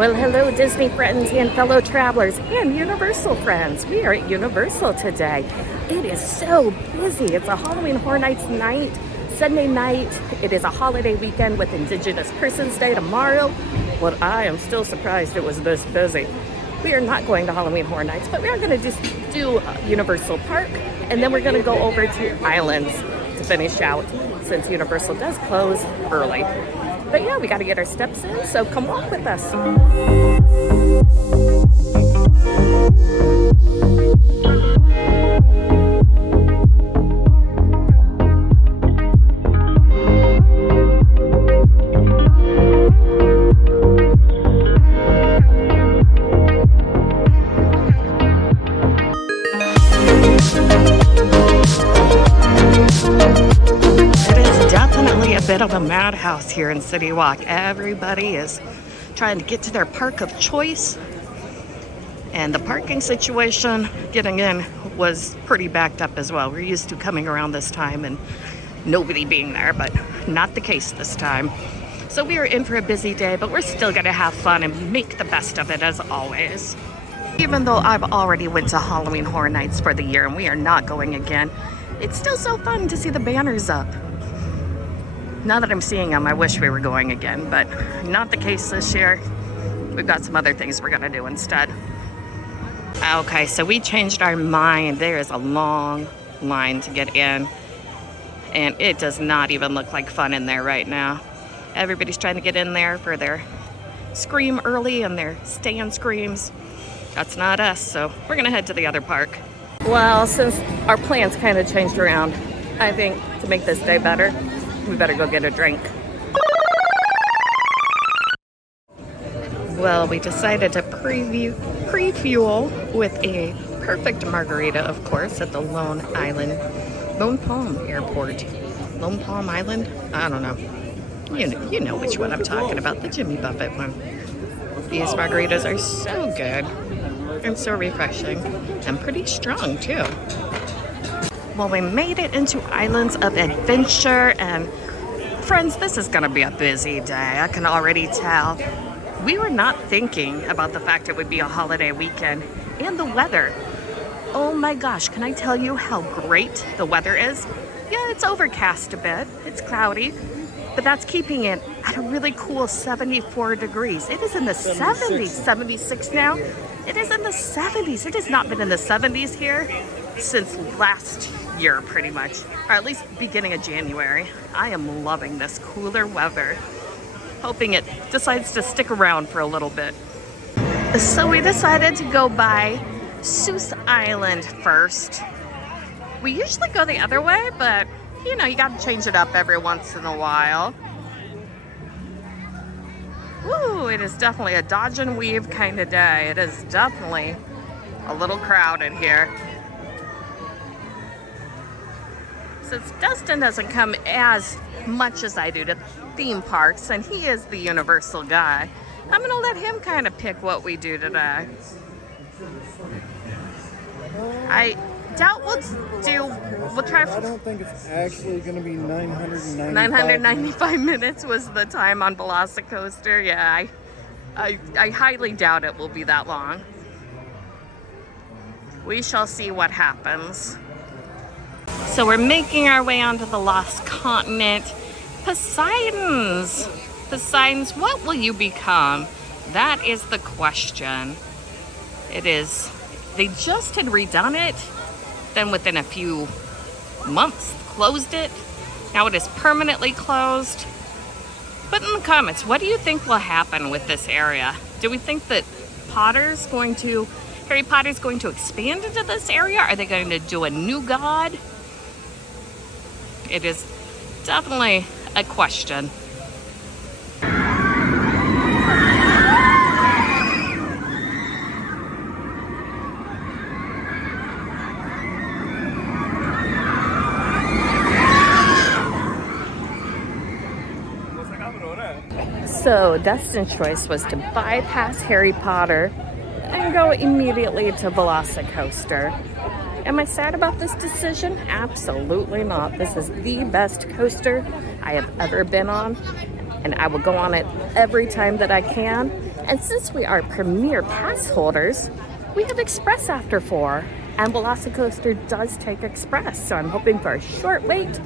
Well, hello, Disney friends and fellow travelers and Universal friends. We are at Universal today. It is so busy. It's a Halloween Horror Nights night, Sunday night. It is a holiday weekend with Indigenous Persons Day tomorrow. But I am still surprised it was this busy. We are not going to Halloween Horror Nights, but we are going to just do Universal Park, and then we're going to go over to Islands to finish out since Universal does close early. But yeah, we got to get our steps in, so come walk with us. Bit of a madhouse here in City Walk. Everybody is trying to get to their park of choice, and the parking situation getting in was pretty backed up as well. We're used to coming around this time and nobody being there, but not the case this time. So we are in for a busy day, but we're still gonna have fun and make the best of it as always. Even though I've already went to Halloween Horror Nights for the year and we are not going again, it's still so fun to see the banners up. Now that I'm seeing them, I wish we were going again, but not the case this year. We've got some other things we're gonna do instead. Okay, so we changed our mind. There is a long line to get in, and it does not even look like fun in there right now. Everybody's trying to get in there for their scream early and their stand screams. That's not us, so we're gonna head to the other park. Well, since our plans kind of changed around, I think to make this day better, we better go get a drink. Well, we decided to pre-fuel with a perfect margarita, of course, at the Lone Palm Airport. Lone Palm Island? I don't know. You know which one I'm talking about, the Jimmy Buffett one. These margaritas are so good and so refreshing and pretty strong too. Well, we made it into Islands of Adventure, and friends, this is gonna be a busy day. I can already tell. We were not thinking about the fact it would be a holiday weekend and the weather. Oh my gosh, can I tell you how great the weather is? Yeah, it's overcast a bit, it's cloudy, but that's keeping it at a really cool 74 degrees. It is in the 70s, 76 now. It is in the 70s. It has not been in the 70s here since last year, pretty much, or at least beginning of January. I am loving this cooler weather, hoping it decides to stick around for a little bit. So we decided to go by Seuss Island first. We usually go the other way, but you know, you gotta change it up every once in a while. Woo, it is definitely a dodge and weave kind of day. It is definitely a little crowded here. Since Dustin doesn't come as much as I do to theme parks, and he is the Universal guy, I'm gonna let him kind of pick what we do today. I doubt we'll try. I don't think it's actually gonna be 995 minutes was the time on Velocicoaster. Yeah, I highly doubt it will be that long. We shall see what happens. So we're making our way onto the Lost Continent. Poseidon's, what will you become? That is the question. It is, they just had redone it, then within a few months closed it. Now it is permanently closed. Put in the comments, what do you think will happen with this area? Do we think that Harry Potter's going to expand into this area? Are they going to do a new god? It is definitely a question. So Dustin's choice was to bypass Harry Potter and go immediately to Velocicoaster. Am I sad about this decision? Absolutely not. This is the best coaster I have ever been on, and I will go on it every time that I can. And since we are premier pass holders, we have Express after 4. And Velocicoaster does take Express. So I'm hoping for a short wait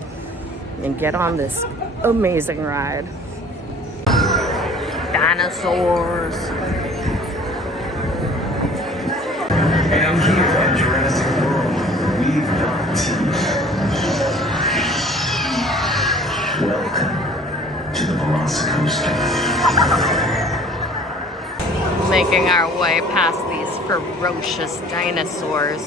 and get on this amazing ride. Dinosaurs. And here at Jurassic World, we've got welcome to the Velocicoaster. Making our way past these ferocious dinosaurs.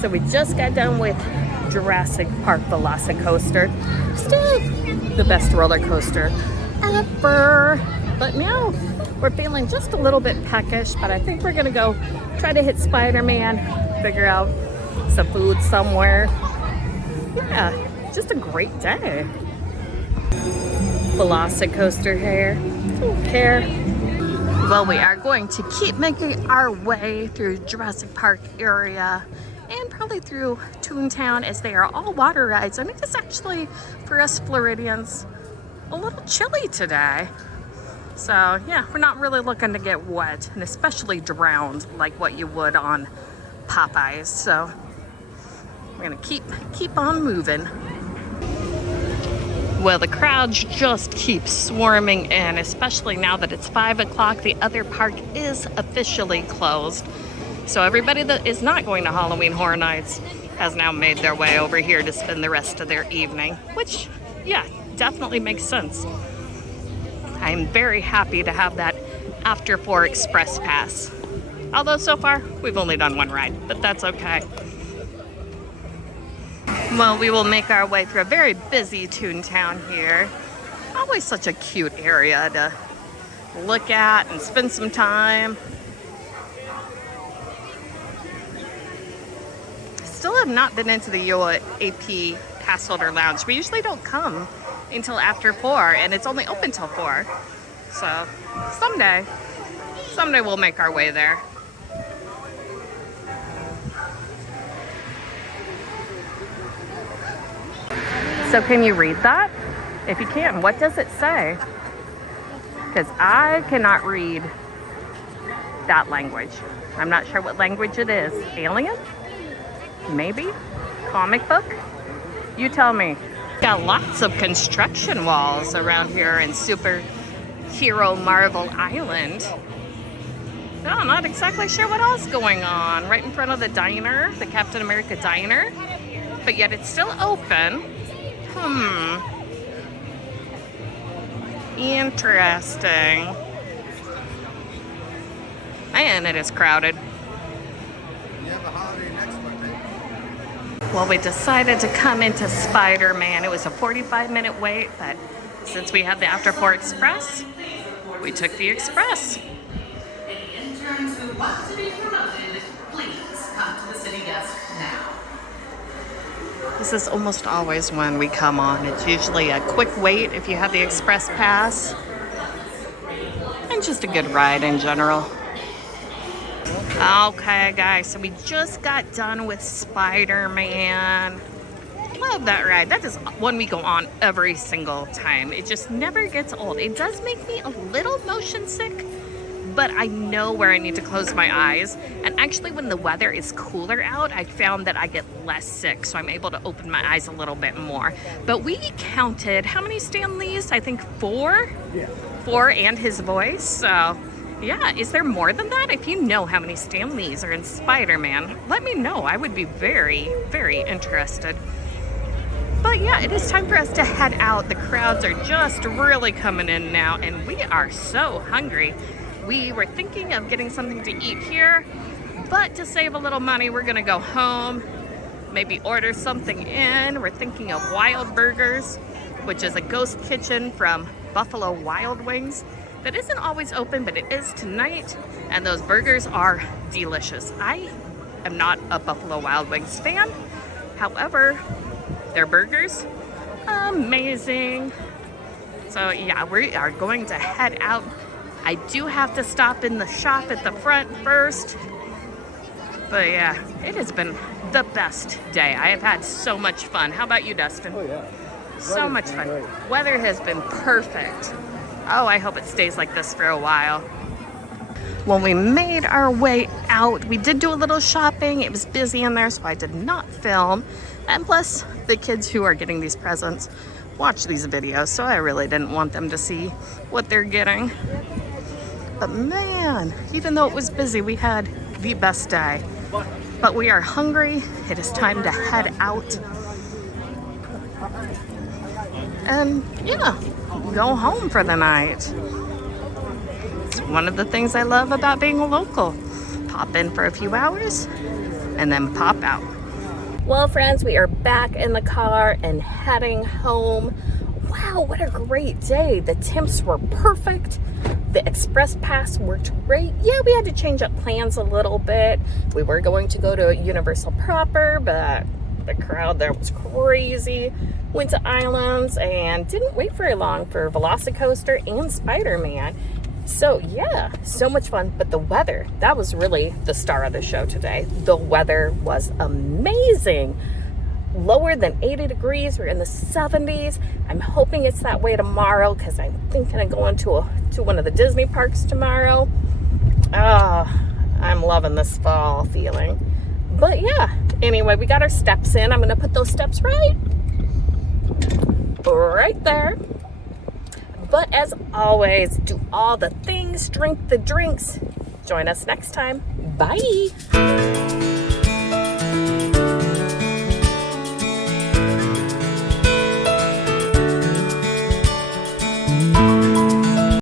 So we just got done with Jurassic Park Velocicoaster. Still the best roller coaster ever. But now we're feeling just a little bit peckish, but I think we're gonna go try to hit Spider-Man, figure out some food somewhere. Yeah, just a great day. Velocicoaster here. Don't care. Well, we are going to keep making our way through Jurassic Park area and probably through Toontown, as they are all water rides. And it is actually, for us Floridians, a little chilly today. So yeah, we're not really looking to get wet, and especially drowned like what you would on Popeyes. So we're gonna keep on moving. Well, the crowds just keep swarming in, especially now that it's 5 o'clock. The other park is officially closed. So everybody that is not going to Halloween Horror Nights has now made their way over here to spend the rest of their evening, which, yeah, definitely makes sense. I'm very happy to have that after 4 express pass. Although so far, we've only done one ride, but that's okay. Well, we will make our way through a very busy Toontown here. Always such a cute area to look at and spend some time. Still have not been into the UAP Pass Holder Lounge. We usually don't come until after 4, and it's only open till 4. So someday we'll make our way there. So can you read that? If you can, what does it say? Because I cannot read that language. I'm not sure what language it is. Alien? Maybe? Comic book? You tell me. Got lots of construction walls around here in Superhero Marvel Island. No, I'm not exactly sure what else is going on. Right in front of the diner, the Captain America diner. But yet it's still open. Interesting. Man, it is crowded. Well, we decided to come into Spider-Man. It was a 45-minute wait, but since we had the After 4 Express, we took the Express. Any interns who want to be promoted, please come to the city desk now. This is almost always when we come on. It's usually a quick wait if you have the Express Pass, and just a good ride in general. Okay, guys, so we just got done with Spider-Man. Love that ride. That is one we go on every single time. It just never gets old. It does make me a little motion sick, but I know where I need to close my eyes. And actually, when the weather is cooler out, I found that I get less sick, so I'm able to open my eyes a little bit more. But we counted how many Stan Lees? I think 4? Yeah. 4 and his voice, so... yeah, is there more than that? If you know how many Stan Lees are in Spider-Man, let me know. I would be very, very interested. But yeah, it is time for us to head out. The crowds are just really coming in now, and we are so hungry. We were thinking of getting something to eat here, but to save a little money, we're gonna go home, maybe order something in. We're thinking of Wild Burgers, which is a ghost kitchen from Buffalo Wild Wings. That isn't always open, but it is tonight, and those burgers are delicious. I am not a Buffalo Wild Wings fan. However, their burgers, amazing. So yeah, we are going to head out. I do have to stop in the shop at the front first, But yeah, it has been the best day. I have had so much fun. How about you, Dustin? Oh yeah. So much fun. Weather has been perfect. Oh, I hope it stays like this for a while. When we made our way out, we did do a little shopping. It was busy in there, so I did not film. And plus, the kids who are getting these presents watch these videos, so I really didn't want them to see what they're getting. But man, even though it was busy, we had the best day. But we are hungry. It is time to head out. And yeah, go home for the night. It's one of the things I love about being a local. Pop in for a few hours and then pop out. Well, friends, we are back in the car and heading home. Wow, what a great day. The temps were perfect. The express pass worked great. Yeah, we had to change up plans a little bit. We were going to go to Universal proper, but the crowd there was crazy. Went to Islands and didn't wait very long for Velocicoaster and Spider-Man. So yeah, so much fun. But the weather, that was really the star of the show today. The weather was amazing. Lower than 80 degrees. We're in the 70s. I'm hoping it's that way tomorrow because I'm thinking of going to one of the Disney parks tomorrow. I'm loving this fall feeling. But yeah, anyway, we got our steps in. I'm going to put those steps right there. But as always, do all the things, drink the drinks. Join us next time. Bye.